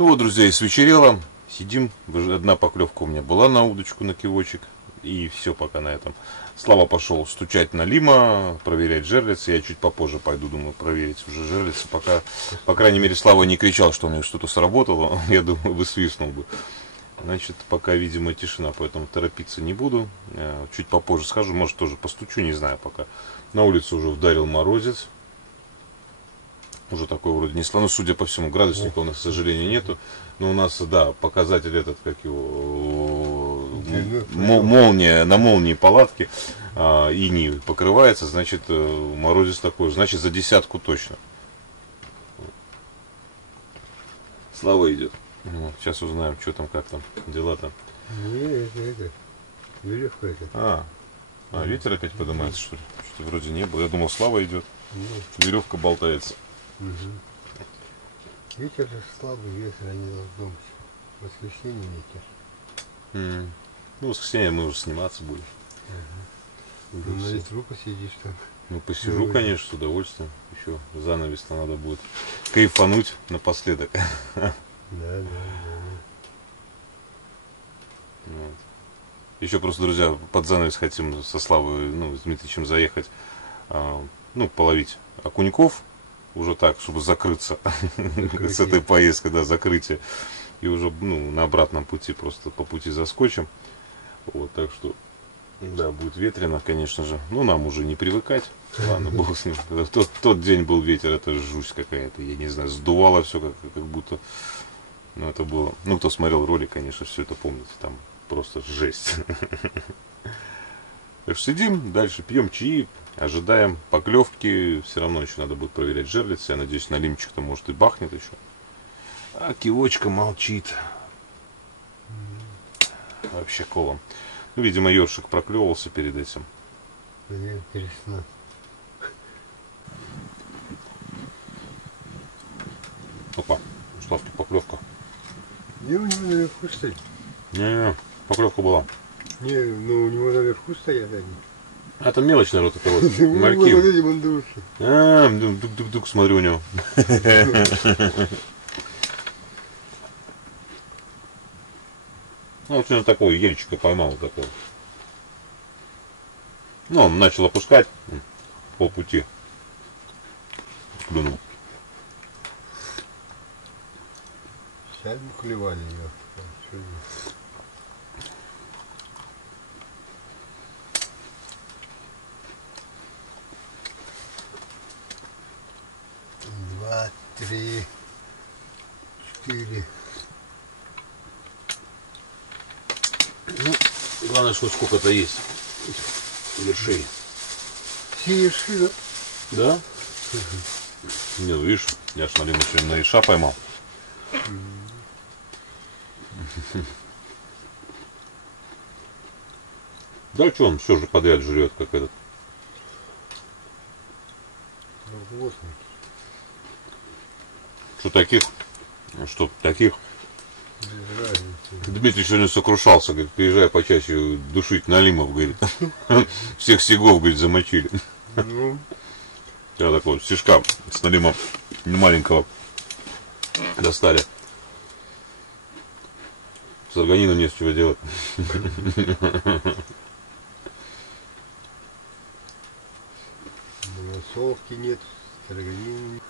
Ну вот, друзья, и свечерело. Сидим. Одна поклевка у меня была на удочку, на кивочек. И все пока на этом. Слава пошел стучать на лима, проверять жерлицы. Я чуть попозже пойду, думаю, проверить уже жерлицы. Пока, по крайней мере, Слава не кричал, что у него что-то сработало. Я думаю, высвистнул бы. Значит, пока, видимо, тишина, поэтому торопиться не буду. Чуть попозже схожу, может, тоже постучу, не знаю пока. На улице уже вдарил морозец. Уже такой вроде не слабый, но судя по всему, градусника у нас, к сожалению, нету. Но у нас, да, показатель этот, как его, молния, на молнии палатки, иней покрывается, значит, морозец такой, значит, за десятку точно. Слава идет. Сейчас узнаем, что там, как там, дела-то. Не, это, веревка это. Ветер опять поднимается, что ли? Что-то вроде не было. Я думал, Слава идет. Веревка болтается. Ветер же слабый, ветер, а не должно быть. В воскресенье ветер. Ну, в воскресенье мы уже сниматься будем. Ну, на ветру посидишь там. Ну, посижу, конечно, с удовольствием. Еще занавес-то надо будет кайфануть напоследок. Да. Вот. Еще просто, друзья, под занавес хотим со Славой, ну, с Дмитриевичем заехать, ну, половить окуньков, уже так, чтобы закрыться с этой поездкой, да, закрытие. И уже, ну, на обратном пути, просто по пути заскочим. Вот, так что, да, будет ветрено, конечно же. Ну, нам уже не привыкать. Ладно, бог с ним. Тот день был ветер, это жусть какая-то, я не знаю, сдувало все как будто. Ну, это было, ну, кто смотрел ролик, конечно, все это помните, там просто жесть. Так что сидим, дальше пьем чаи, ожидаем поклевки. Все равно еще надо будет проверять жерлицы. Я надеюсь, на лимчик-то может и бахнет еще. А кивочка молчит. Вообще колом. Ну, видимо, ёршик проклевывался перед этим. Интересно. Опа, у Славки поклевка. Не, у него наверху стоит. Не, поклевка была. Не, ну у него наверху стоят они. А это мелочь, наверное, вот это вот. Мальки. Дук-дук-дук, смотрю у него. Ну, вот он такой ельчика поймал такого. Ну, он начал опускать полпути. Клюнул. Сейчас бы клевали ее. Два, три, 4. Ну, главное, что сколько-то есть вершей. Все верши, да? Да? Не, ну, видишь, я ж налиму сегодня на иша поймал. Да что он все же подряд жрет, как этот. Что таких? Дмитрий сегодня сокрушался, говорит, приезжай почаще душить налимов, говорит. Всех сигов, говорит, замочили. Я такой вот стишка с налимом маленького достали. С органином не с чего делать. Соловки нет, органина нет.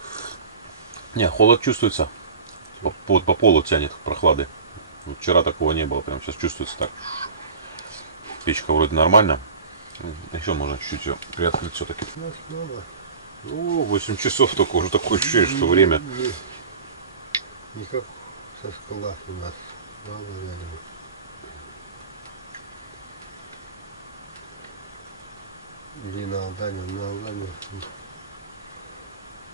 Не, холод чувствуется. По полу тянет прохлады. Вот вчера такого не было, прям сейчас чувствуется так. Печка вроде нормально. Еще можно чуть-чуть ее приоткрыть все-таки. Ну, 8 часов только уже такое ощущение, что время. Не как со скалах у нас. Мало реально. Или на Алдане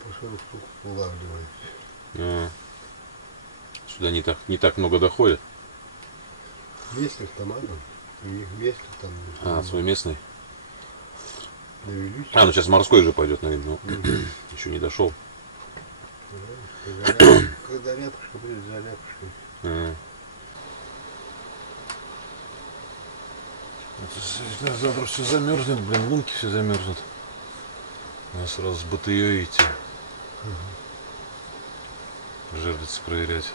по 40 штук улавливают. Сюда не так много доходит. Местных там надо. У них место там. Свой местный. Ну сейчас морской же пойдет, наверное. Еще не дошел. Когда рябушка будет, за рябушкой. Завтра все замерзнет, блин, лунки все замерзнут. Надо сразу с БТЕ идти. Жерлицы проверять.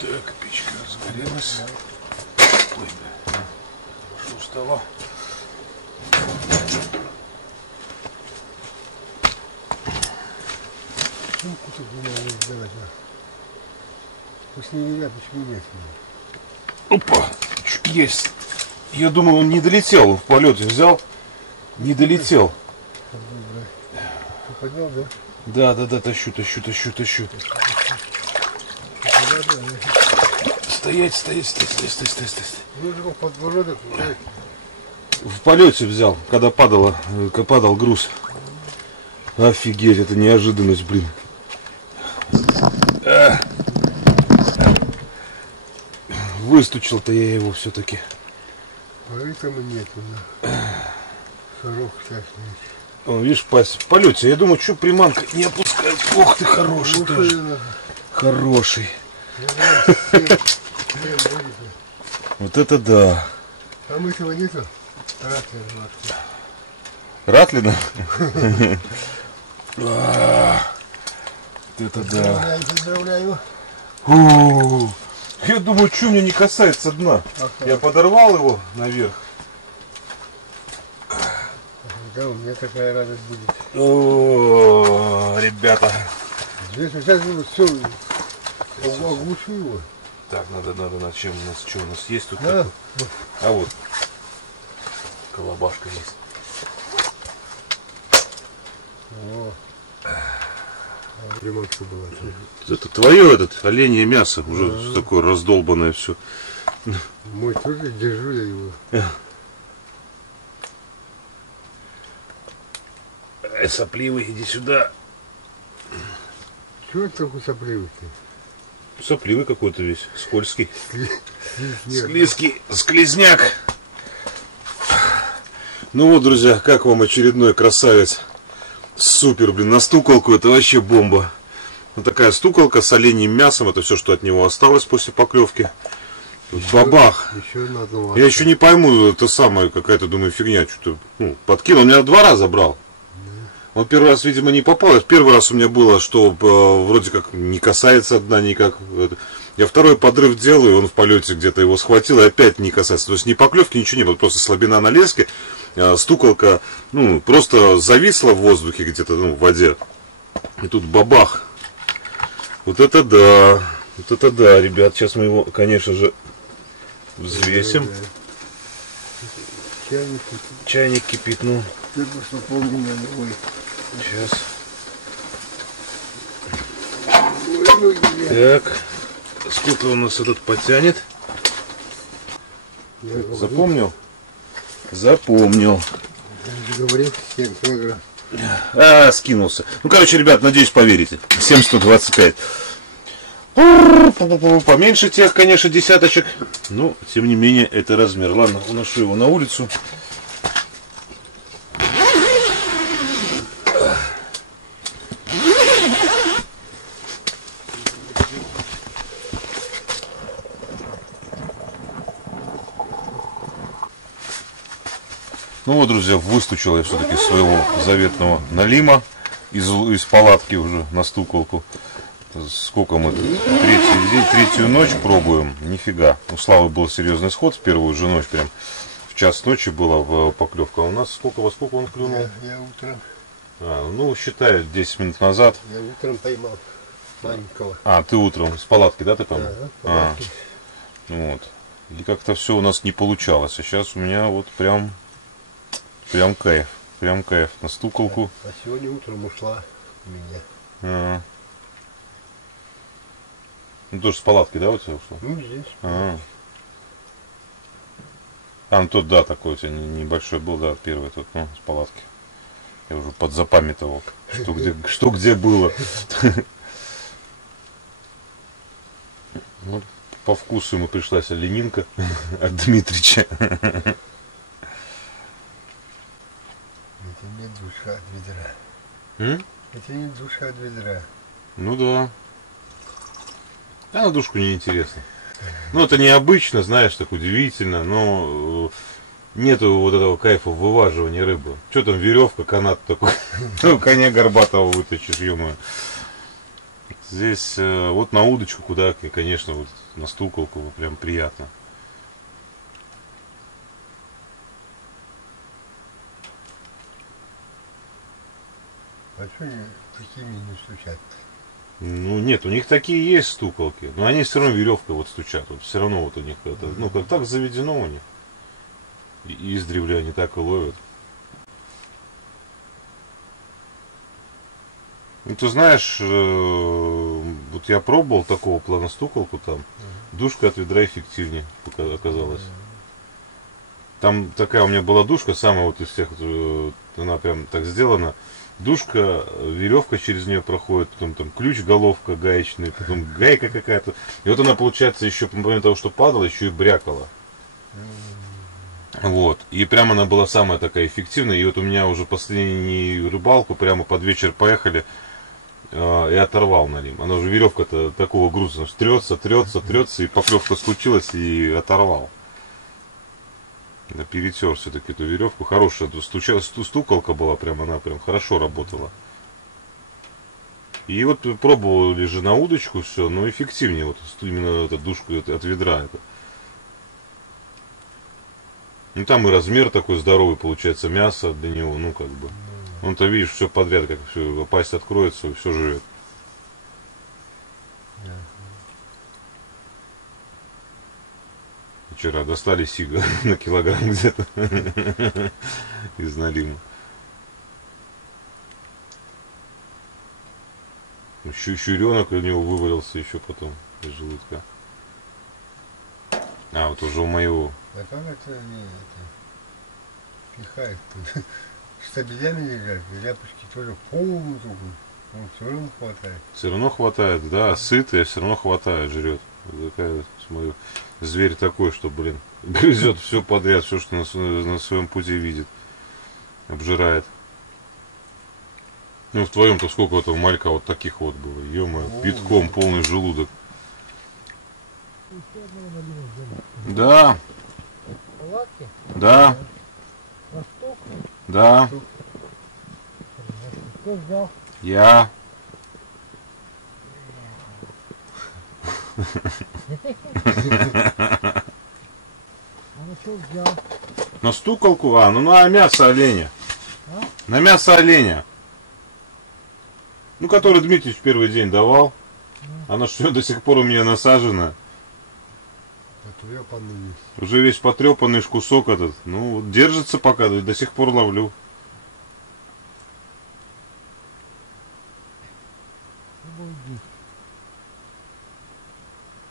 Так, печка разгорелась. Ой, бля, что устала. Сумку-то надо сделать. Пусть не едят, почему нет? Опа, есть. Я думал, он не долетел, в полете взял. Не долетел. Ты поднял, да? Да, тащу. Стоять. Ну, подбородок, да? В полете взял, когда падал груз. Офигеть, это неожиданность, блин. Выстучил-то я его все-таки. Поэтому нету, да. Сорок всякий. Он, видишь, в полете. Я думаю, что приманка не опускает. Ох ты, хороший тоже. Хороший. Вот это да. А мы этого нету? Ратлина? Это да. Поздравляю. Я думаю, что мне не касается дна. Я подорвал его наверх. Да, у меня такая радость будет. О, ребята. Сейчас все, оглушу его. Так, надо, чем у нас есть тут? Да. А вот, колобашка есть. О. Приманка была. Это твое, оленье мясо, уже такое раздолбанное все. Мой тоже, держу я его. Сопливый, иди сюда. Чего ты такой сопливый-то? Сопливый какой-то весь, скользкий. Склизкий, склизняк. Ну вот, друзья, как вам очередной красавец. Супер, блин, на стуколку это вообще бомба. Вот такая стуколка с оленьим мясом, это все, что от него осталось после поклевки. Бабах. Я еще не пойму, это самое, какая-то, думаю, фигня, что-то, подкинул. Он меня 2 раза брал. Он первый раз, видимо, не попал. Первый раз у меня было, что вроде как не касается дна никак. Я второй подрыв делаю, он в полете где-то его схватил, и опять не касается. То есть ни поклевки, ничего не было, просто слабина на леске. Стуколка, просто зависла в воздухе где-то, в воде. И тут бабах. Вот это да, ребят. Сейчас мы его, конечно же, взвесим. Чайник кипит, Сейчас. Так. Сколько у нас этот потянет? Запомнил? Запомнил. Говорил, 7 килограмм. Скинулся. Короче, ребят, надеюсь, поверите. 725. Поменьше тех, конечно, десяточек. Но, тем не менее, это размер. Ладно, уношу его на улицу. Ну вот, друзья, выстучил я все-таки своего заветного налима из палатки уже на стуколку. Сколько мы тут? Третью ночь пробуем. Нифига. У Славы был серьезный сход в первую же ночь. Прям в час ночи была поклевка. А у нас во сколько он клюнул? Я Ну, утром. считай, 10 минут назад. Я утром поймал маленького. Ты утром с палатки, да, ты поймал? Да, вот. И как-то все у нас не получалось. А сейчас у меня вот прям кайф. Прям кайф. На стуколку. А сегодня утром ушла у меня. Тоже с палатки, да, у тебя ушло? Здесь. Тот, да, такой у тебя небольшой был, да, первый тот, с палатки. Я уже подзапамятовал, что где было. По вкусу ему пришлась оленинка от Дмитрича. Это не душа от ведра. Это не душа от ведра. Ну да. На душку неинтересно. Это необычно, знаешь, так удивительно, но нету вот этого кайфа в вываживании рыбы. Что там, веревка, канат такой, коня горбатого вытащишь, ё-моё. Здесь вот на удочку, куда, конечно, вот на стуколку прям приятно. А что они такими не стучат? Ну нет, у них такие есть стуколки, но они все равно веревкой вот стучат. Вот все равно вот у них это, ну как так заведено у них. И издревле они так и ловят. Ну ты знаешь, вот я пробовал такого плана стуколку там, душка от ведра эффективнее оказалась. Там такая у меня была душка, самая вот из всех, она прям так сделана. Душка, веревка через нее проходит, потом там ключ, головка гаечная, потом гайка какая-то. И вот она, получается, еще, помимо того, что падала, еще и брякала. Вот. И прямо она была самая такая эффективная. И вот у меня уже последнюю рыбалку прямо под вечер поехали и оторвал на ним. Она уже веревка-то такого груза трется, и поклевка случилась, и оторвал. Да, перетер все-таки эту веревку. Хорошая стуколка была, прям она прям хорошо работала. И вот пробовали же на удочку все, но эффективнее вот именно эта душка от ведра. Это. Ну там и размер такой здоровый получается, мясо для него, ну как бы. Он-то видишь, все подряд, как все, пасть откроется, все живет. Вчера достали сига на килограмм где-то из налима. Щуренок у него вывалился еще потом из желудка. А, вот уже у моего. А как это не пихает? Штабелями лежат, ляпочки тоже полную трубу. Он все равно хватает. Все равно хватает, да, сытый, а все равно хватает, жрет. Такая, смотрю, зверь такой, что, блин, грызет все подряд, все, что на своем пути видит. Обжирает. Ну, в твоем-то сколько этого малька вот таких вот было, ё-моё, битком, полный желудок. Да. Да. Да. Я. На стуколку? А, ну на мясо оленя. На мясо оленя. Ну, который Дмитрий в первый день давал. Она что до сих пор у меня насажена. Уже весь потрепанный кусок этот. Ну, вот держится пока, до сих пор ловлю.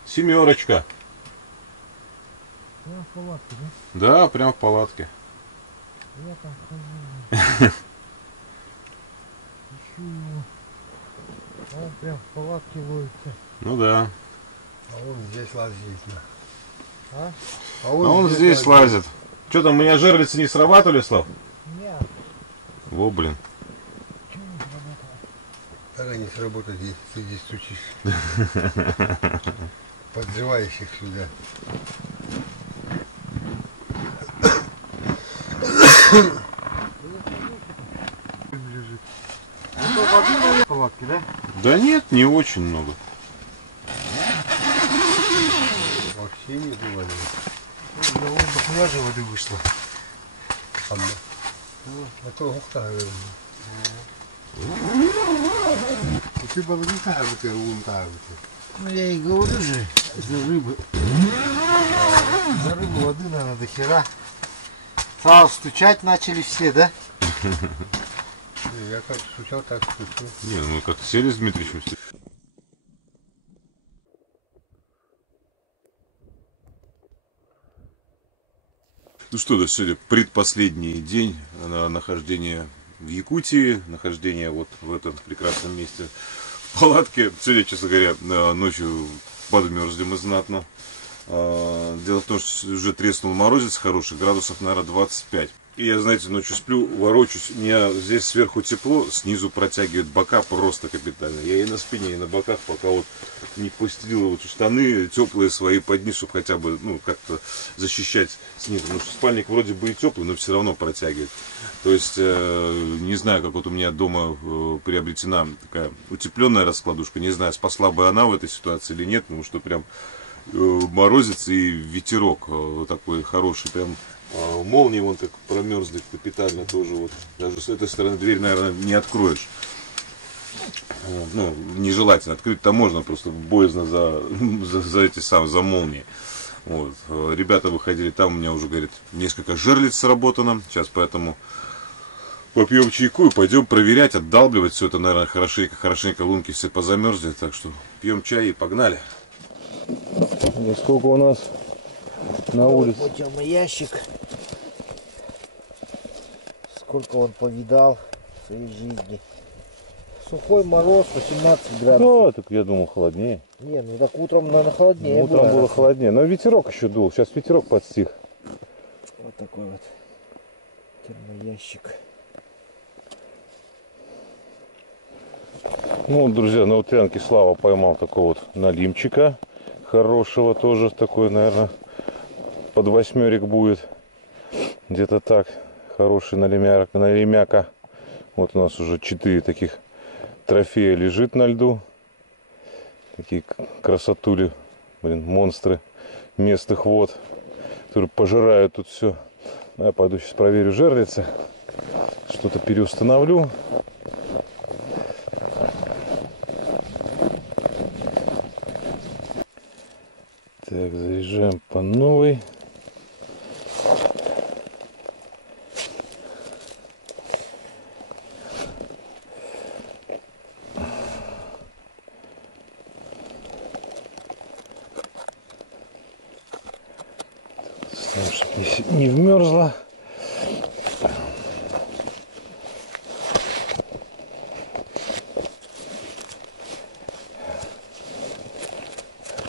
Семерочка. Прям в палатке, да? Да, прям в палатке. Я там хожу. Ищу его. Он прям в палатке ловится. Ну да. А он здесь лазит. А? А он здесь лазит. Что там, у меня жерлицы не срабатывали, Слав? Нет. Во, блин. Чего не сработало? Как они сработают, если ты здесь стучишь? Подживаешь их сюда. Лежит. Воды в палатке, да? Да нет, не очень много. Вообще не было. Ну, вон дохуя же воды вышло. А то гухта, ты балагута, ну я и говорю же, за рыбы. За рыбу воды надо до хера. Сразу стучать начали все, да? Я как стучал, так стучу. Не, ну как сели с Дмитриевичем. Ну что, да, сегодня предпоследний день нахождения в Якутии, нахождение вот в этом прекрасном месте в палатке. Сегодня, честно говоря, ночью подмерзли мы знатно. Дело в том, что уже треснул морозец хороший, градусов, наверное, 25. И я, знаете, ночью сплю, ворочусь, у меня здесь сверху тепло, снизу протягивает бока просто капитально. Я и на спине, и на боках, пока вот не постелил вот штаны теплые свои под низ, чтобы хотя бы, ну, как-то защищать снизу. Потому что спальник вроде бы и теплый, но все равно протягивает. То есть, не знаю, как вот у меня дома приобретена такая утепленная раскладушка, не знаю, спасла бы она в этой ситуации или нет, потому что прям морозец и ветерок такой хороший, прям молнии вон как промерзли капитально тоже. Вот. Даже с этой стороны дверь, наверное, не откроешь. Ну, нежелательно. Открыть-то можно, просто боязно за эти самые, за молнии. Вот. Ребята выходили, там у меня уже, говорит, несколько жерлиц сработано. Сейчас поэтому попьем чайку и пойдем проверять, отдалбливать все это, наверное, хорошенько лунки все позамерзли. Так что пьем чай и погнали. И сколько у нас на улице? Вот темный ящик. Сколько он повидал в своей жизни. Сухой мороз, 18 градусов. Да, так я думал холоднее. Не, ну так утром, наверное, холоднее. Утром было холоднее, но ветерок еще дул. Сейчас ветерок подстих. Вот такой вот термоящик. Ну, друзья, на утрянке Слава поймал такого вот налимчика. Хорошего тоже. Такой, наверное, под 8 будет. Где-то так. Хороший налимяка. Вот у нас уже 4 таких трофея лежит на льду. Такие красотули, блин, монстры местных вод, которые пожирают тут все. Я пойду сейчас проверю жерлицы. Что-то переустановлю. Так, заряжаем по новой. Чтобы не вмерзла.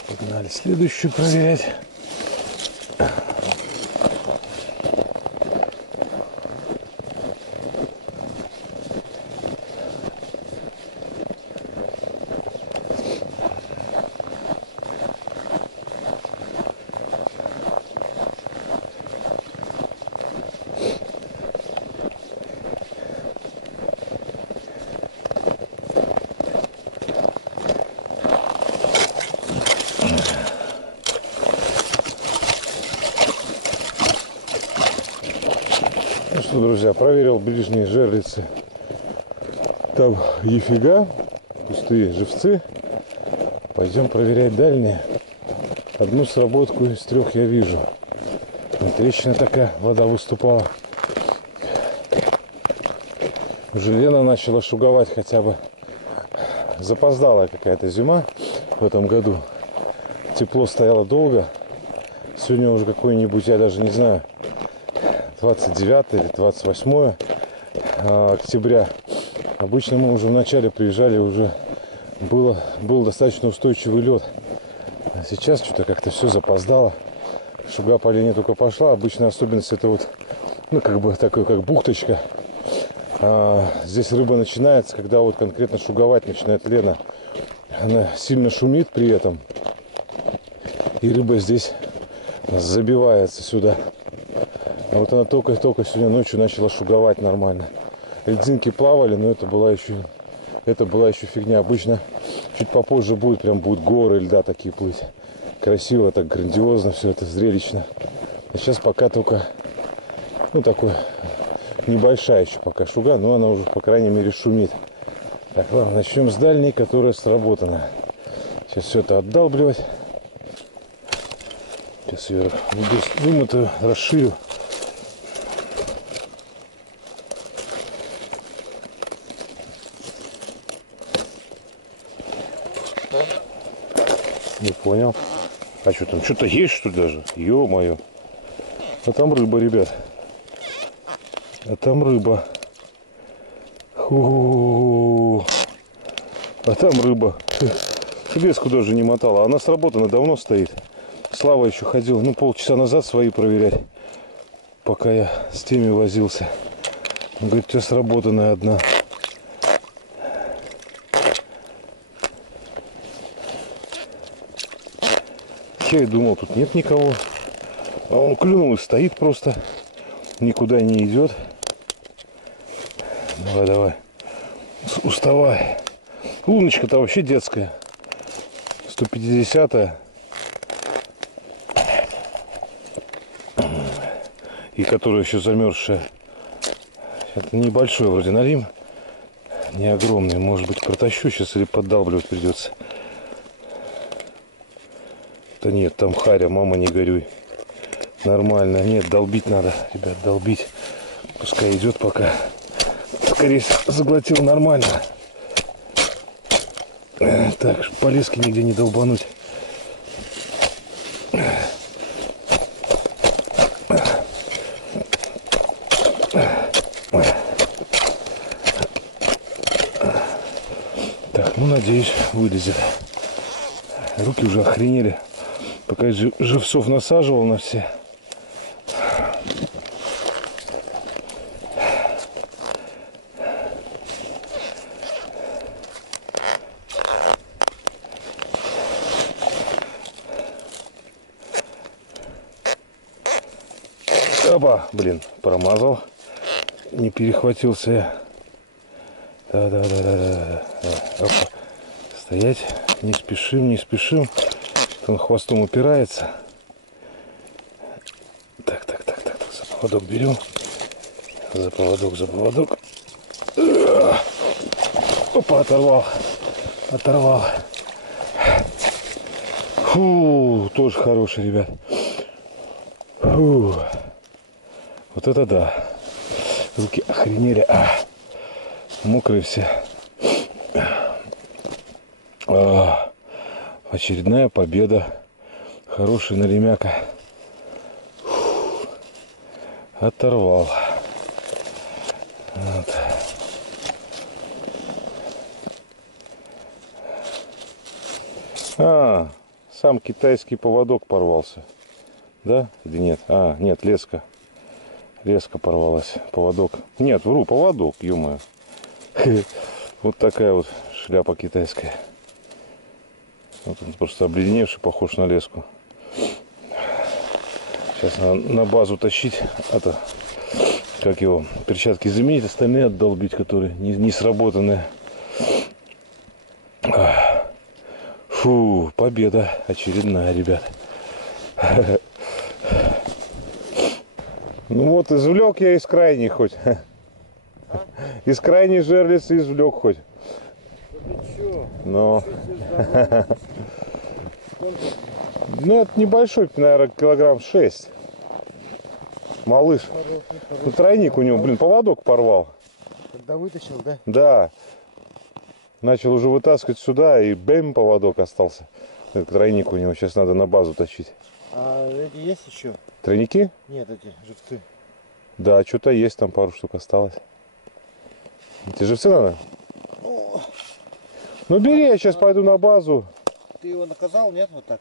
Погнали следующую проверять. Ну что, друзья, проверил ближние жерлицы. Там нифига, пустые живцы. Пойдем проверять дальние. Одну сработку из 3 я вижу. Трещина такая, вода выступала. Уже Лена начала шуговать, хотя бы запоздалая какая-то зима в этом году. Тепло стояло долго. Сегодня уже какой-нибудь, я даже не знаю, 29 или 28 октября. Обычно мы уже в начале приезжали, уже был достаточно устойчивый лед. А сейчас что-то как-то все запоздало. Шуга по линии только пошла. Обычная особенность это вот, ну как бы такой, как бухточка. Здесь рыба начинается, когда вот конкретно шуговать начинает Лена. Она сильно шумит при этом. И рыба здесь забивается сюда. А вот она только сегодня ночью начала шуговать нормально. Льдинки плавали, но это была еще фигня. Обычно чуть попозже будут горы льда такие плыть. Красиво, так грандиозно, все это зрелищно. А сейчас пока только, ну такой, небольшая еще пока шуга, но она уже, по крайней мере, шумит. Так, ладно, начнем с дальней, которая сработана. Сейчас все это отдалбливать. Сейчас ее вымотаю, расширю. Не понял. А что там? Что-то есть, что ли, даже? Ё-моё. А там рыба, ребят. А там рыба. Фу. А там рыба. Леску даже не мотала. Она сработана, давно стоит. Слава еще ходил, ну, полчаса назад свои проверять. Пока я с теми возился. Он говорит, у тебя сработанная одна. Я и думал, тут нет никого. А он клюнул и стоит просто. Никуда не идет. Давай, давай. Уставай. Луночка-то вообще детская. 150-я. и которая еще замерзшая. Это небольшой вроде налим, не огромный. Может быть, протащу сейчас или поддалбливать придется. Да нет, там харя, мама, не горюй. Нормально. Нет, долбить надо, ребят, долбить. Пускай идет пока. Скорее заглотил нормально. Так, по леске нигде не долбануть. Так, ну надеюсь, вылезет. Руки уже охренели. Пока я живцов насаживал на все. Оба, блин, промазал. Не перехватился я. Да. Опа. Стоять. Не спешим, не спешим. Он хвостом упирается. Так. За поводок берем. За поводок. Опа, оторвал. Фу, тоже хороший, ребят. Фу. Вот это да. Руки охренели. Мокрые все. Очередная победа. Хороший налимяка. Оторвал. Вот. Сам китайский поводок порвался. Да? Или нет? Нет, леска. Леска порвалась. Поводок. Нет, вру, поводок, ё-моё. Вот такая вот шляпа китайская. Вот он просто обледеневший, похож на леску. Сейчас надо на базу тащить. Как его, перчатки заменить, остальные отдолбить, которые не сработанные. Фу, победа очередная, ребят. Ну вот, извлек я из крайней хоть. Из крайней жерлицы извлек хоть. Но... Ну, это небольшой, наверное, килограмм 6. Малыш. Ну, тройник у него, блин, поводок порвал. Когда вытащил, да? Да. Начал уже вытаскивать сюда, и бэм, поводок остался. Это тройник у него, сейчас надо на базу тащить. А эти есть еще? Тройники? Нет, эти живцы. Да, что-то есть, там пару штук осталось. Эти живцы надо? Ну бери, я сейчас пойду на базу. Ты его наказал, нет, вот так?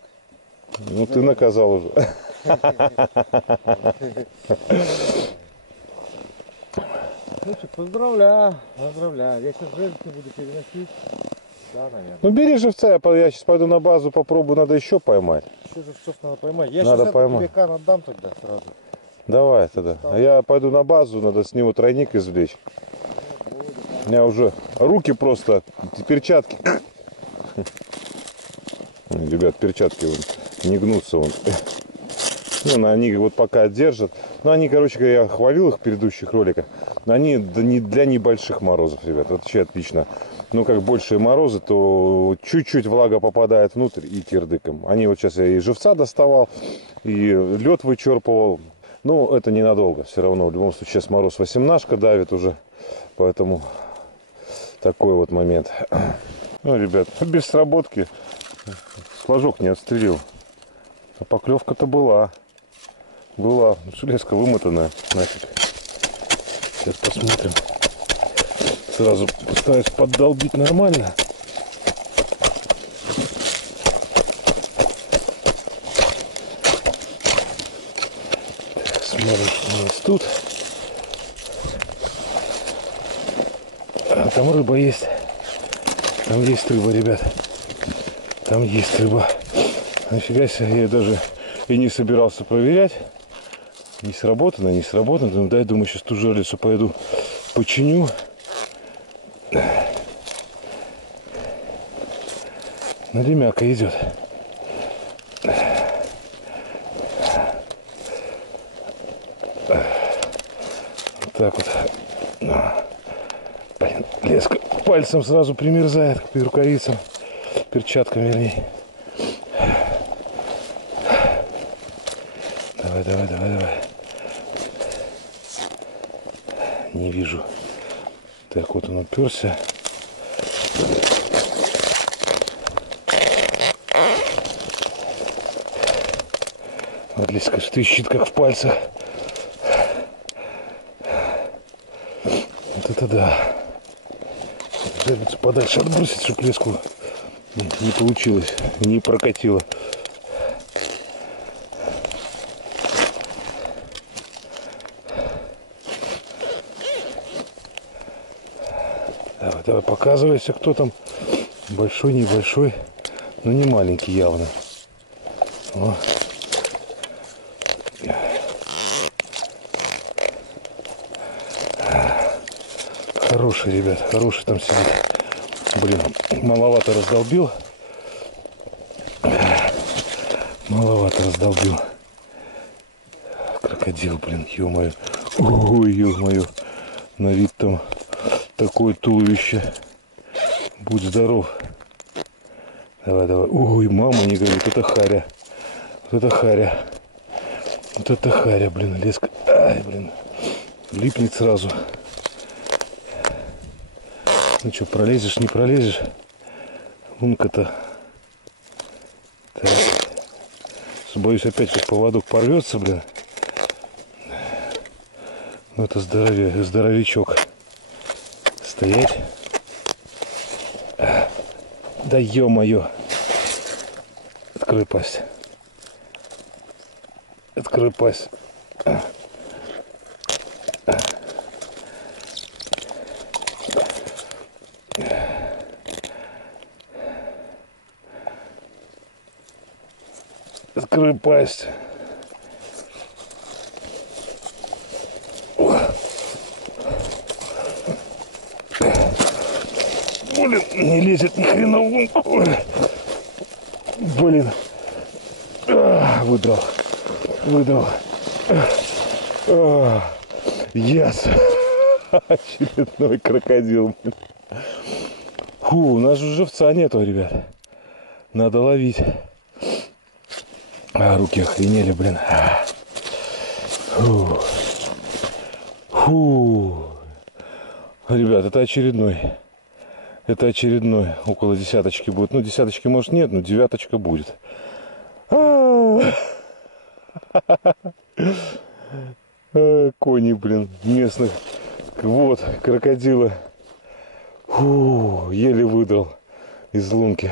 Ну ты наказал уже. Слушай, поздравляю. Я сейчас жертвы буду переносить. Да, наверное. Ну бери живца, я сейчас пойду на базу, попробую, надо еще поймать. Еще живцов надо поймать. Я Надо сейчас поймать. тебе кан отдам тогда сразу. Давай тогда. А я пойду на базу, надо с него тройник извлечь. У меня уже руки просто, перчатки. Ребят, перчатки не гнутся. Ну, они вот пока держат. Ну, они, короче, я хвалил их в предыдущих роликах. Они для небольших морозов, ребят. Это вообще отлично. Ну, как большие морозы, то чуть-чуть влага попадает внутрь и кирдыком. Они вот сейчас я и живца доставал, и лед вычерпывал. Ну, это ненадолго. Все равно, в любом случае, сейчас мороз 18 давит уже. Поэтому такой вот момент. Ну, ребят, без сработки флажок не отстрелил. А поклевка-то была. Железка вымотанная. Нафиг. Сейчас посмотрим. Сразу постараюсь поддолбить нормально. Так, смотрим, что у нас тут. Там рыба есть. Там есть рыба, ребят. Там есть рыба. Нафига себе, я даже и не собирался проверять. Не сработано. Ну, дай, думаю, сейчас ту жерлицу пойду починю. Налимяка идет. так вот. Блин, леска пальцем сразу примерзает к рукавицам, перчаткам вернее. Давай, давай, давай, давай. Не вижу. Так, вот он уперся. Вот леска штыщит, как в пальцах. Вот это да. Жерлицу подальше отбросить, чтобы леску не получилось, не прокатило. Давай, давай, показывайся, кто там. Большой, небольшой, но не маленький явно. О. Хороший, ребят, хороший там сидит. Блин, маловато раздолбил. Маловато раздолбил. Крокодил, блин, ё-моё. Ой, ё-моё. На вид там такое туловище. Будь здоров. Давай, давай. Ой, мама не говорит, это харя. Вот это харя. Вот это харя, блин, леска. Ай, блин. Липнет сразу. Ну что, пролезешь, не пролезешь? Лунка-то. Так. Боюсь, опять сейчас поводок порвется, блин. Ну это здоровячок. Стоять. Да ё-моё. Открой пасть. Открой пасть. Открой пасть. Блин, не лезет ни хрена в лунку. Блин. Выдрал. Выдрал. Яс. Очередной крокодил. Фу, у нас же живца нету, ребят. Надо ловить. Руки охренели, блин. Фу. Фу. Ребят, это очередной. Это очередной. Около десяточки будет. Ну, десяточки может нет, но девяточка будет. Кони, блин, местных. Вот, крокодила. Фу, еле выдрал из лунки.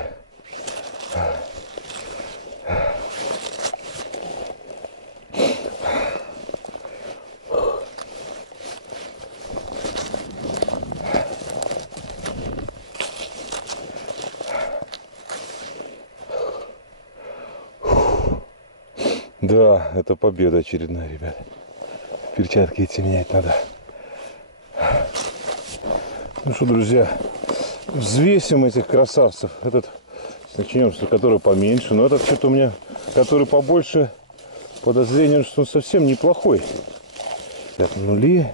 Да, это победа очередная, ребят. Перчатки эти менять надо. Ну что, друзья, взвесим этих красавцев. Этот, начнем с который поменьше, но этот что-то у меня, который побольше, подозрение, что он совсем неплохой. Так, нули.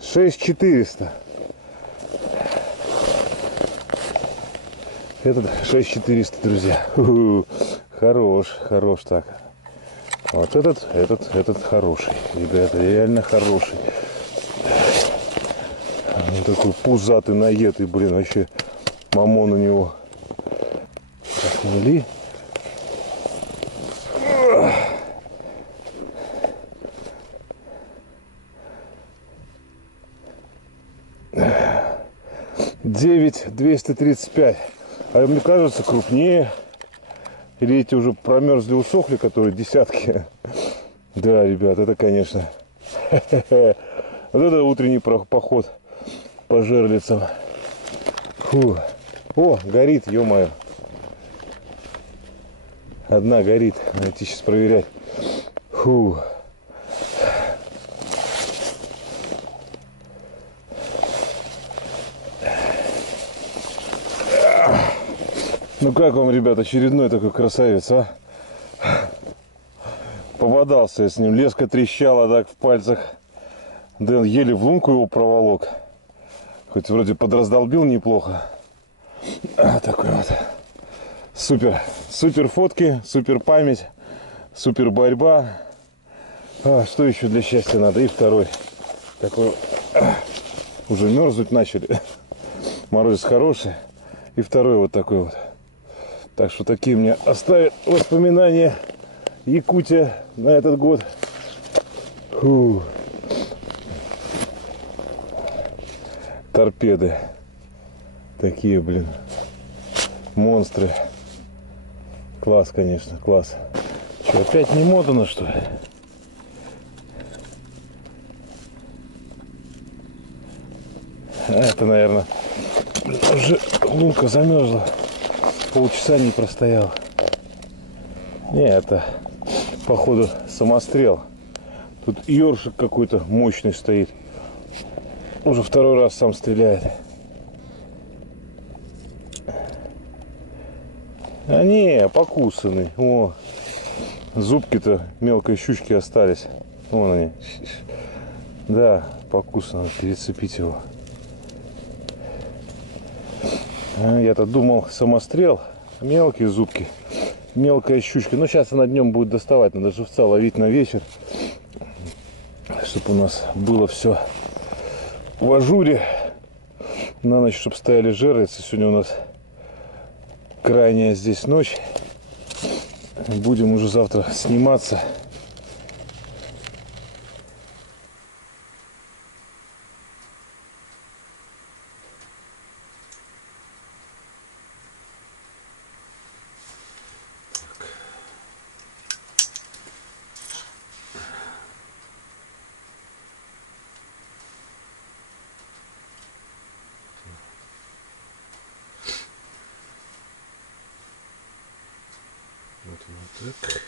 $6400. Этот 6400, друзья. Хорош, хорош так. Вот этот хороший. Ребята, реально хороший. Он такой пузатый, наедый, блин, вообще мамон у него. Так, нули. $9235. А мне кажется, крупнее. Или эти уже промерзли, усохли, которые десятки. Да, ребят, это, конечно. Вот это утренний поход по жерлицам. Фу. О, горит, ё-моё. Одна горит. Надо идти сейчас проверять. Фу. Ну как вам, ребят, очередной такой красавец, а? Пободался я с ним, леска трещала так в пальцах. Дэн еле в лунку его проволок. Хоть вроде подраздолбил неплохо. Такой вот. Супер. Супер фотки, супер память, супер борьба. Что еще для счастья надо? И второй. Такой. Уже мерзнуть начали. Морозец хороший. И второй вот такой вот. Так что такие мне оставят воспоминания Якутия на этот год. Фу. Торпеды. Такие, блин. Монстры. Класс, конечно, класс. Что, опять не мотано, что ли? Это, наверное, уже лунка замерзла. Полчаса не простоял. Не, это, походу, самострел. Тут ёршик какой-то мощный стоит. Уже второй раз сам стреляет. А не, покусанный. О, зубки-то мелкой щучки остались. Вон они. Да, покусано. Перецепить его. Я-то думал самострел. Мелкие зубки. Мелкая щучка. Но сейчас она днем будет доставать. Надо живца ловить на вечер. Чтобы у нас было все в ажуре. На ночь, чтобы стояли жерлицы. Сегодня у нас крайняя здесь ночь. Будем уже завтра сниматься. Вот так.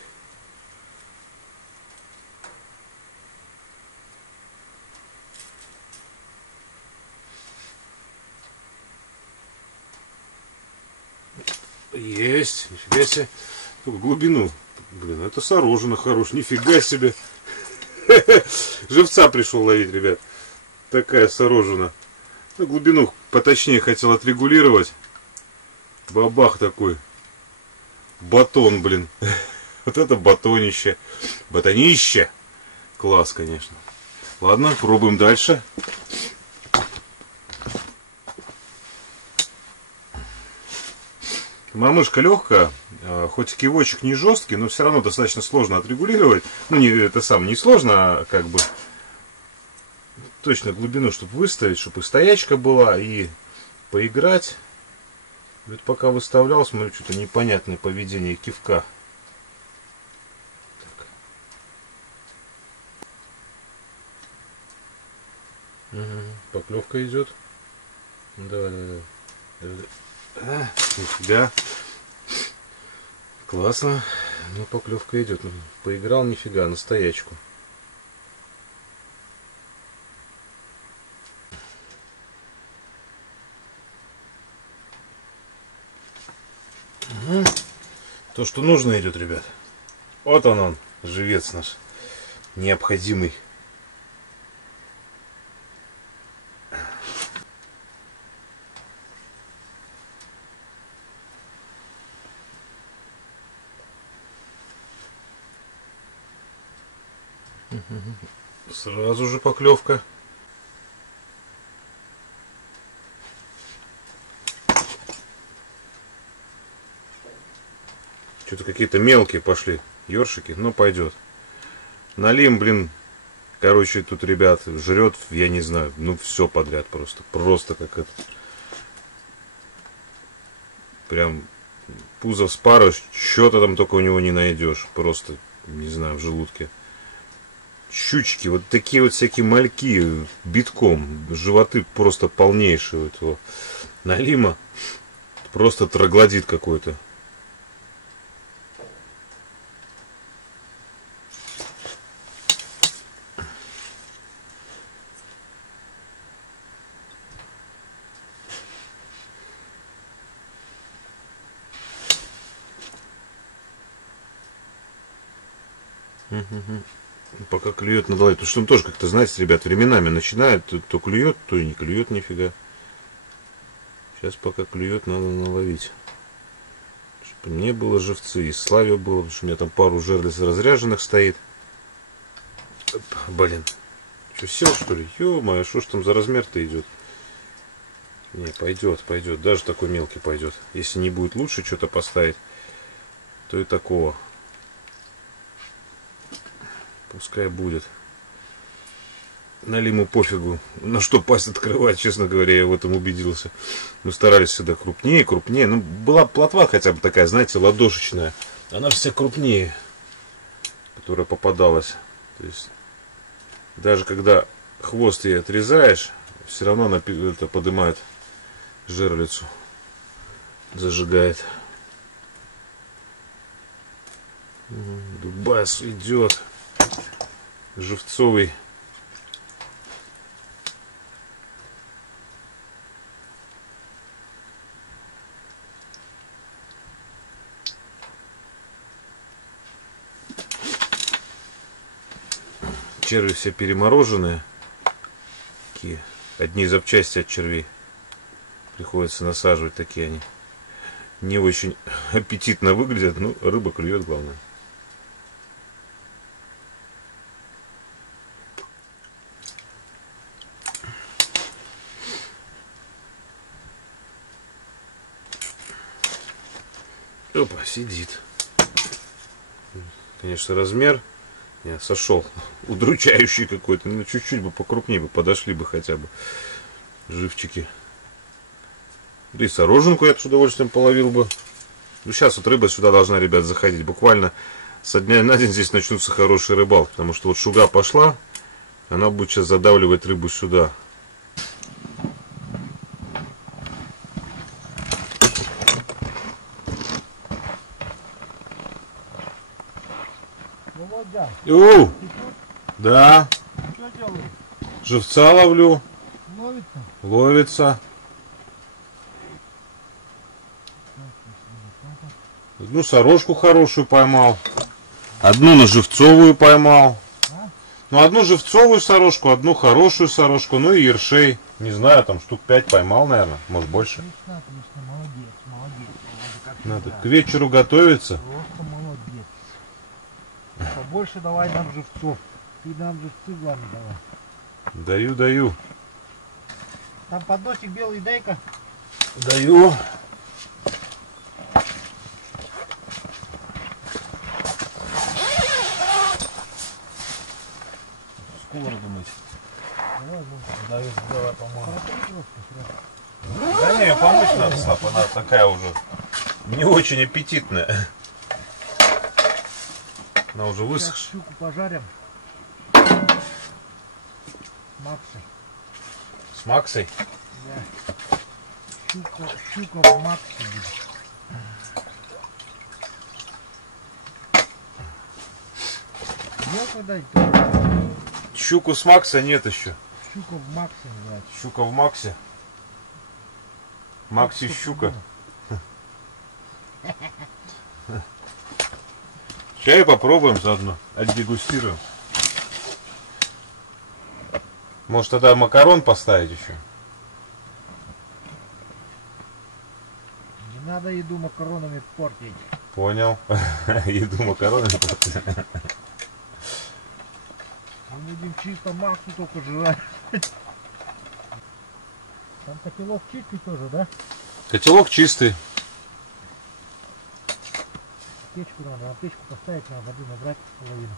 Есть, нифига себе. Только глубину. Блин, это сорожено хорош, нифига себе. Живца пришел ловить, ребят. Такая сорожена. Ну, глубину поточнее хотел отрегулировать. Бабах такой. Батон, блин. Вот это батонище. Батонище. Класс, конечно. Ладно, пробуем дальше. Мормышка легкая, хоть кивочек не жесткий, но все равно достаточно сложно отрегулировать. Ну, не это сам не сложно, а как бы точно глубину, чтобы выставить, чтобы и стоячка была, и поиграть. Вот пока выставлял, смотрю, что-то непонятное поведение кивка. Так. Угу. Поклевка идет. Да. Нифига. Классно. Ну, поклевка идет. Поиграл нифига, на стоячку. Угу. То, что нужно, идет, ребят. Вот он, живец наш. Необходимый. Сразу же поклевка. Что-то какие-то мелкие пошли ёршики, но пойдет. Налим, блин, короче, тут, ребят, жрет, я не знаю, ну все подряд просто. Просто как это. Прям пузо вспарываешь, что-то там только у него не найдешь. Просто, не знаю, в желудке. Щучки, вот такие вот всякие мальки битком, животы просто полнейшие у этого налима, просто троглодит какой-то. Пока клюет, надо ловить. Потому что он тоже как-то, знаете, ребят, временами начинает, то клюет, то и не клюет нифига. Сейчас пока клюет, надо наловить. Чтобы мне было живцы, и Славе было, потому что у меня там пару жерлиц разряженных стоит. Оп, блин. Что, сел что ли? Ё-моё, что ж там за размер-то идет? Не, пойдет, пойдет. Даже такой мелкий пойдет. Если не будет лучше что-то поставить, то и такого. Пускай будет. На лиму пофигу, на что пасть открывать, честно говоря, я в этом убедился. Мы старались всегда крупнее, крупнее. Ну, была плотва хотя бы такая, знаете, ладошечная. Она же вся крупнее, которая попадалась. То есть, даже когда хвост ей отрезаешь, все равно она это поднимает жерлицу, зажигает. Дубас идет. Живцовый. Черви все перемороженные. Такие. Одни запчасти от червей. Приходится насаживать, такие они. Не очень аппетитно выглядят, но рыба клюет, главное. Опа, сидит. Конечно, размер сошел удручающий какой-то. Ну, чуть-чуть бы покрупнее бы подошли бы хотя бы живчики. Да и сороженку я бы с удовольствием половил бы. Ну, сейчас вот рыба сюда должна, ребят, заходить. Буквально со дня на день здесь начнутся хорошие рыбалки. Потому что вот шуга пошла, она будет сейчас задавливать рыбу сюда. Оу! Да. Что делаешь? Живца ловлю. Ловится? Ловится. Одну сорожку хорошую поймал. Одну на живцовую поймал. Ну, одну живцовую сорожку, одну хорошую сорожку, ну и ершей. Не знаю, там штук 5 поймал, наверное. Может больше. Отлично, молодец, молодец. Надо к вечеру готовиться. Просто молодец. Побольше давай нам живцов. Ты нам живцы, главное, давай. Даю, даю. Там подносик белый дай-ка. Даю. Сковороду мыть. Давай, Давай, по-моему. Да не, помочь надо, Слав, она такая уже не очень аппетитная. Она уже высохла. Сейчас щуку пожарим. Максой. С Максой? Да. Щука в Максе будет. Ел когда-нибудь? Щуку с Макса нет еще. Щука в Максе называется. Щука в Максе. Макси щука. Чай попробуем заодно. Отдегустируем. Может тогда макарон поставить еще? Не надо еду макаронами портить. Понял. Еду макаронами портить. Мы будем чисто Максу только жрать. Там котелок чистый тоже, да? Котелок чистый. Печку надо, на печку поставить, надо воды набрать половину.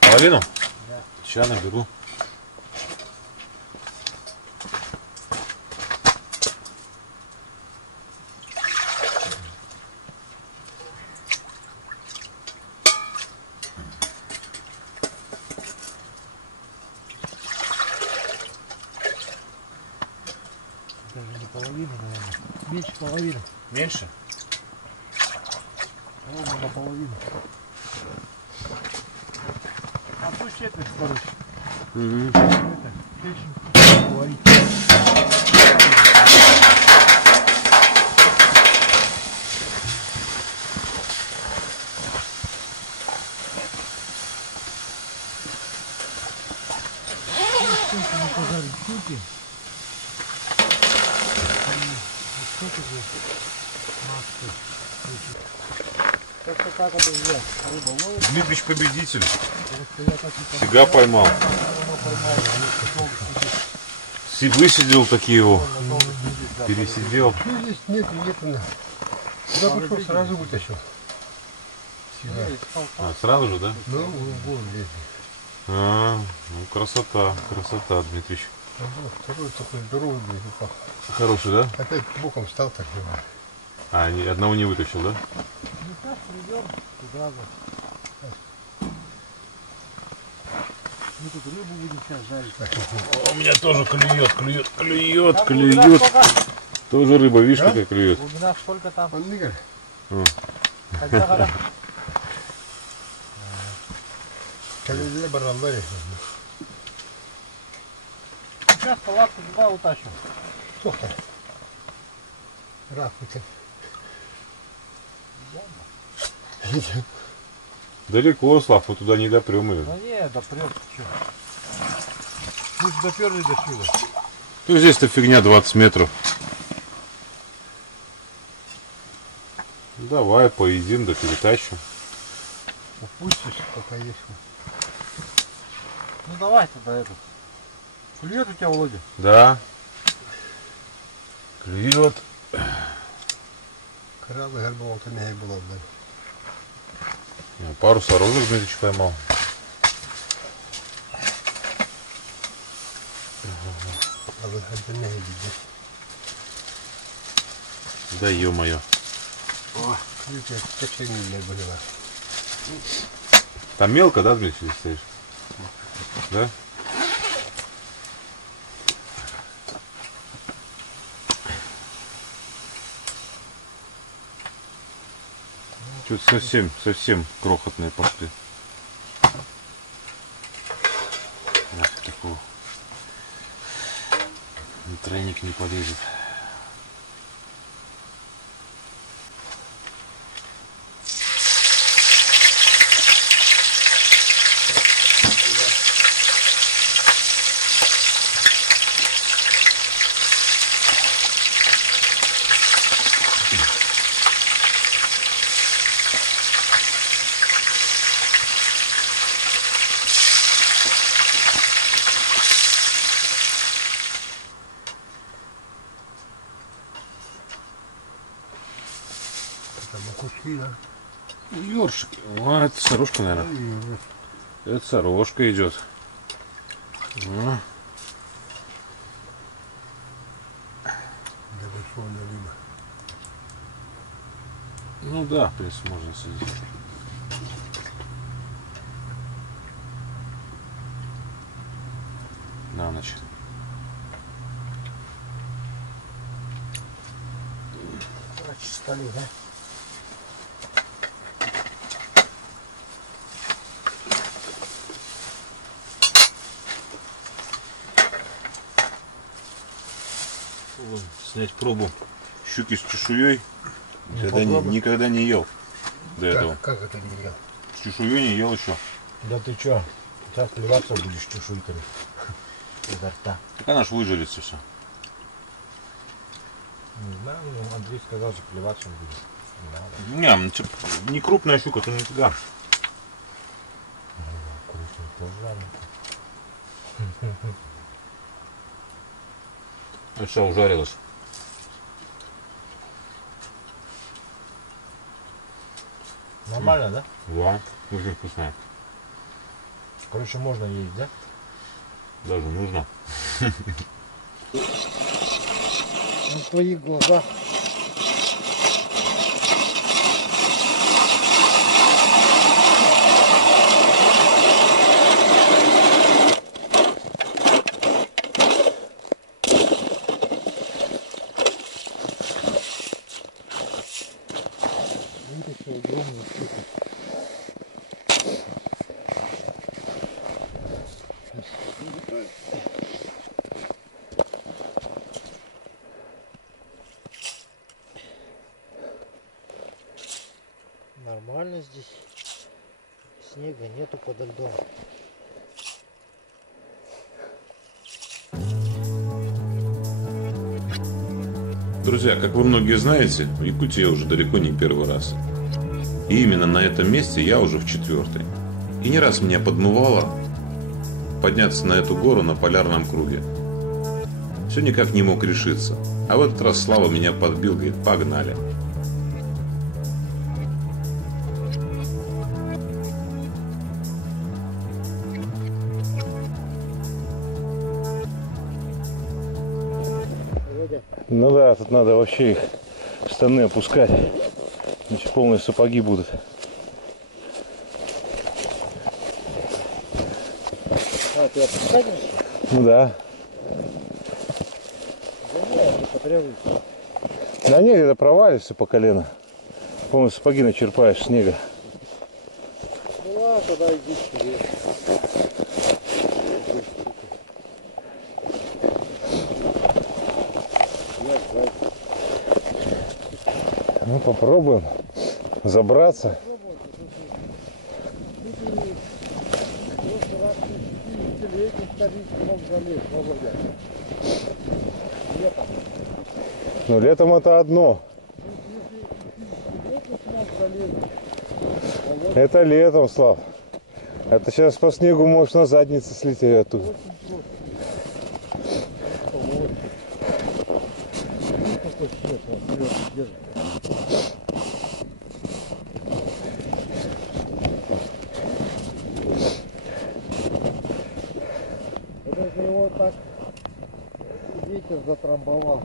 Половину? Да. Сейчас наберу. Даже не половину, наверное. Меньше половины. Меньше? Ровно наполовину. А то четверть, короче. Это, печень варить. Сколько мы пожарили штуки. Сколько здесь? Как-то так это взять. Рыба ловит. Дмитрич победитель. Просто я так и Фига поймал. Высидел такие его. Пересидел. Ну, здесь нет. Куда пошел, сразу вытащил. А, сразу же, да? Ну, вон лезет. А, ну красота, Дмитрич. Второй такой здоровый, блин, упал. Хороший, да? Опять боком встал так. А, одного не вытащил, да? Ну, сейчас придем туда же. Мы тут рыбу будем сейчас жарить. У меня тоже клюет. Тоже рыба, видишь, какая клюет. Глубина сколько там? Он Игорь. Когда барабаре. Сейчас палатку туда утащим. Сколько? Рак вытянул. Далеко, Слав, мы туда не допрем ее. Ну не, допрет, что. Мы же доперли до сюда. Ну здесь-то фигня 20 метров. Давай поедим, да перетащим. Упустишь, пока есть. Ну давай тогда этот. Клюет у тебя, Володя? Да. Клюет. Крабы горбовал-то не было. Пару сорожек Дмитрич поймал. Крабы не видишь. Да ё-моё. О, видите, течение не было. Там мелко, да, Дмитрий, здесь стоишь? Да? Что-то совсем крохотные пошли. Такого. Тройник не полезет. Там куски, да? Ёршики. А, это сорожка, наверное. Это сорожка идет. Для большого налима. Ну да, в принципе, можно садить. На ночь. Стали, да? Снять пробу щуки с чешуей. Никогда не ел до этого. Как это не ел? С чешуей не ел еще. Да ты чё? Сейчас плеваться будешь чешуйками. Изо рта. Так она ж выжарится все. Не знаю, ну, Андрей сказал, что плеваться будет. Не надо. Не крупная щука, то нифига. Крупный тоже жареный. Ну все, ужарилась. Нормально, да? Да, очень вкусная. Короче, можно есть, да? Даже нужно. В твоих глазах. Вытащил огромную штуку. Нормально здесь. Снега нету подо льдом. Друзья, как вы многие знаете, в Якутии я уже далеко не первый раз. И именно на этом месте я уже в 4-й. И не раз меня подмывало подняться на эту гору на полярном круге. Все никак не мог решиться. А в этот раз Слава меня подбил, говорит, погнали. Ну да, тут надо вообще их штаны опускать. Значит, полные сапоги будут. А, ты опускаешь? Ну да. Да нет, это провалишься по колено. Полные сапоги начерпаешь снега. Ну ладно, тогда иди себе. Ну попробуем забраться. Ну летом это одно. Это летом, Слав. Это сейчас по снегу можешь на заднице слететь оттуда. Это же его так ветер затрамбовал.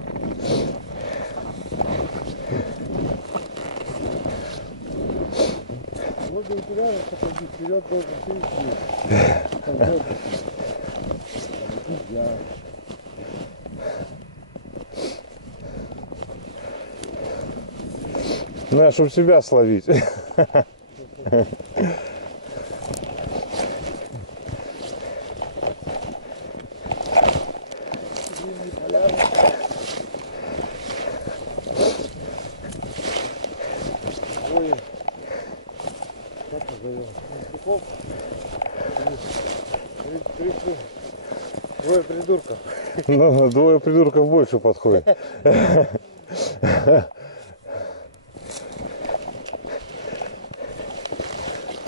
Вот у тебя же такой вперед должен ты идти. Нельзя. Надо, чтобы себя словить. Двое придурков. Ну, двое придурков больше подходит.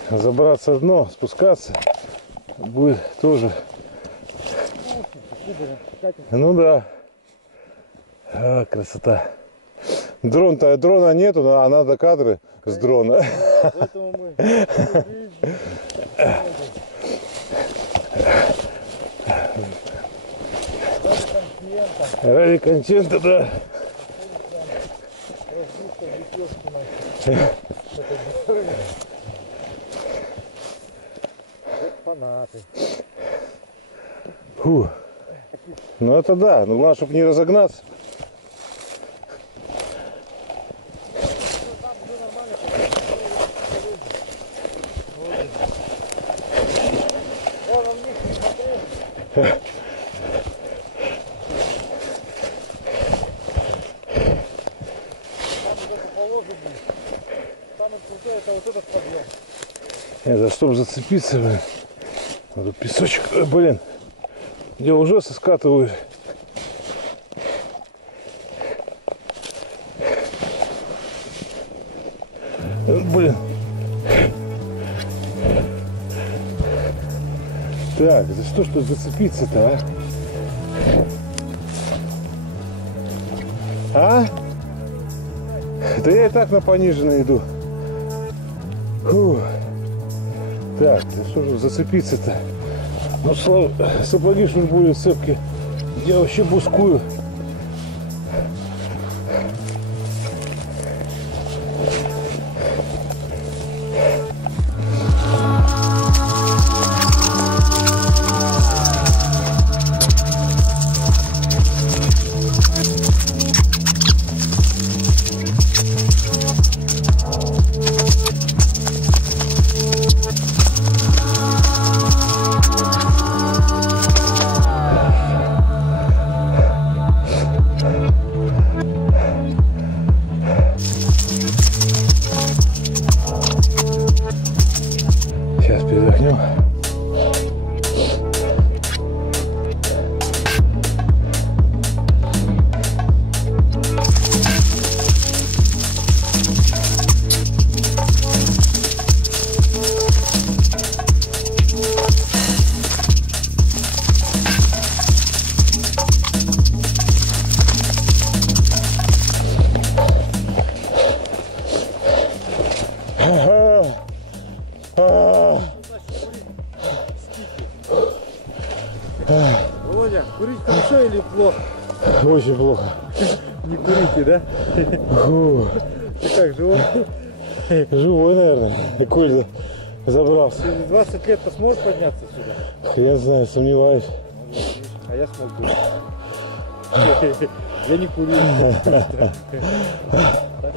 Забраться в дно, спускаться будет тоже. Ну да. А, красота. Дрона нету, а надо кадры с дрона. Поэтому мы ради контента, да. фанаты. Фу. Ну это да, но главное, чтобы не разогнаться. Это чтобы зацепиться, блин. Надо песочек, блин. Я уже соскатываю. Блин. Так, за что ж тут зацепиться-то, а? А? Да я и так на пониженной иду. Фу. Так, за что же зацепиться-то? Ну, сапоги что ли более цепкие. Я вообще бускую. Курить хорошо или плохо? Очень плохо. Не курите, да? Фу. Ты как, живой? Живой, наверное. Коль забрался. Через 20 лет ты сможешь подняться сюда? Хрен знаю, сомневаюсь. А я смогу. Я не курю. Так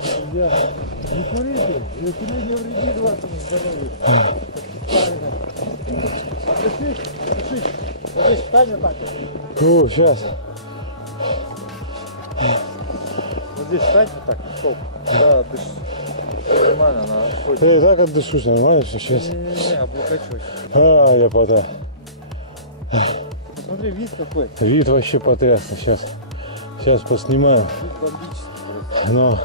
что, друзья, не курите. И курение вредит вашему здоровью. Правильно. Отдышись, отдышись. Вот здесь встань вот так. Фу, сейчас. Вот здесь встань вот так. Стоп. Да, дыши. Нормально, она ходит. Я и так отдышусь, нормально все сейчас. Не-не-не, облокачивайся. А, я пота. Смотри, вид какой. Вид вообще потрясный. Сейчас поснимаю. Вид бомбический просто. Но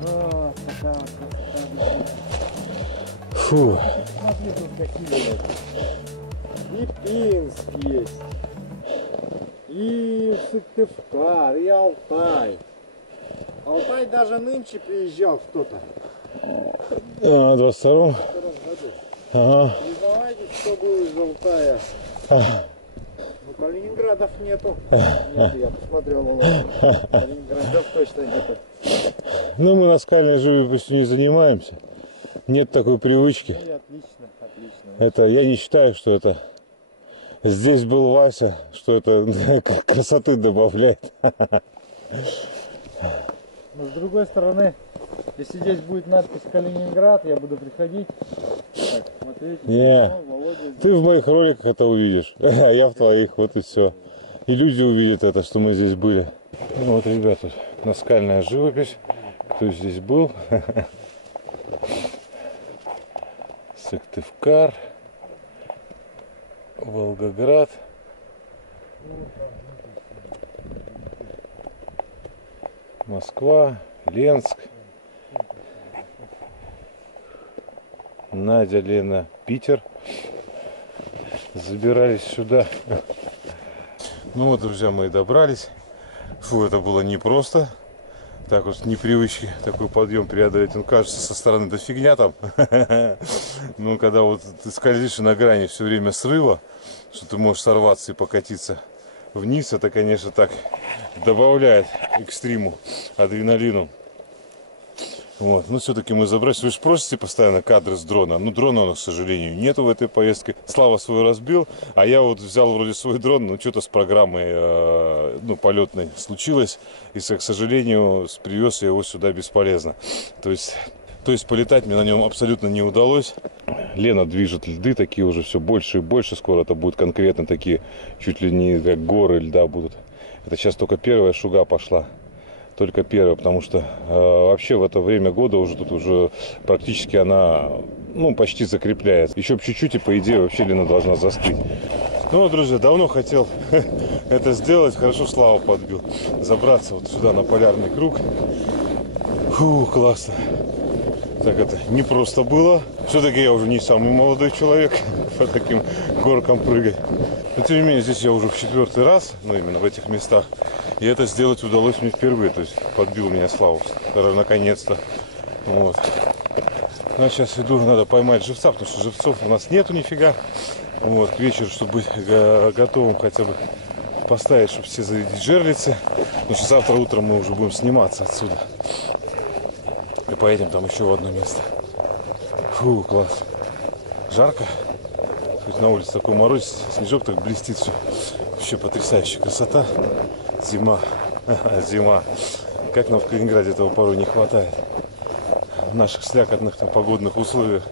Вот такая вот красота. фу. Смотри, тут какие вот. И Пинск есть. И Сыктывкар, и Алтай. Алтай даже нынче приезжал кто-то. А, 22-м. В 22 году. Ага. Признавайтесь, кто был из Алтая. Ну, Калининградов нету. Нет, я посмотрел, Калининградов точно нету. Ну, мы наскальной живописью не занимаемся. Нет такой привычки. И отлично, отлично. Это я не считаю, что это здесь был Вася, что это красоты добавляет. Но с другой стороны, если здесь будет надпись Калининград, я буду приходить, так, смотреть. Не. Володя здесь. Ты в моих роликах это увидишь, а я в твоих, вот и все. И люди увидят это, что мы здесь были. Ну вот, ребят, тут наскальная живопись. Кто здесь был? Сыктывкар, Волгоград. Москва, Ленск. Надя, Лена, Питер. Забирались сюда. Ну вот, друзья, мы и добрались. Фу, это было непросто. Так вот, непривычки такой подъем преодолеть. Он кажется со стороны, да фигня там. Ну, когда вот ты скользишь на грани все время срыва, что ты можешь сорваться и покатиться вниз, это, конечно, так добавляет экстриму, адреналину. Вот. Но все-таки мы забрались. Вы же просите постоянно кадры с дрона. Ну, дрона у нас, к сожалению, нету в этой поездке. Слава свой разбил, а я вот взял вроде свой дрон, но что-то с программой полетной случилось. И, к сожалению, привез я его сюда бесполезно. То есть полетать мне на нем абсолютно не удалось. Лена движет льды, такие уже все больше и больше. Скоро это будут конкретно такие, чуть ли не как горы льда будут. Это сейчас только первая шуга пошла. Только первая, потому что вообще в это время года уже тут уже практически она, ну, почти закрепляется. Еще чуть-чуть, и по идее вообще Лена должна застыть. Ну вот, друзья, давно хотел это сделать. Хорошо, Слава подбил. Забраться вот сюда на полярный круг. Фу, классно. Так это не просто было. Все-таки я уже не самый молодой человек по таким горкам прыгать. Но тем не менее, здесь я уже в 4-й раз, ну именно в этих местах. И это сделать удалось мне впервые. То есть подбил меня Славу наконец-то. Вот. Ну, а сейчас иду, надо поймать живца, потому что живцов у нас нету нифига. Вот, к вечеру, чтобы быть готовым хотя бы поставить, чтобы все зарядить жерлицы. Потому что завтра утром мы уже будем сниматься отсюда. И поедем там еще в одно место. Фу, класс. Жарко. Хоть на улице такой мороз, снежок так блестит все. Вообще потрясающая красота. Зима. Зима. Как нам в Калининграде этого порой не хватает. В наших слякотных там погодных условиях.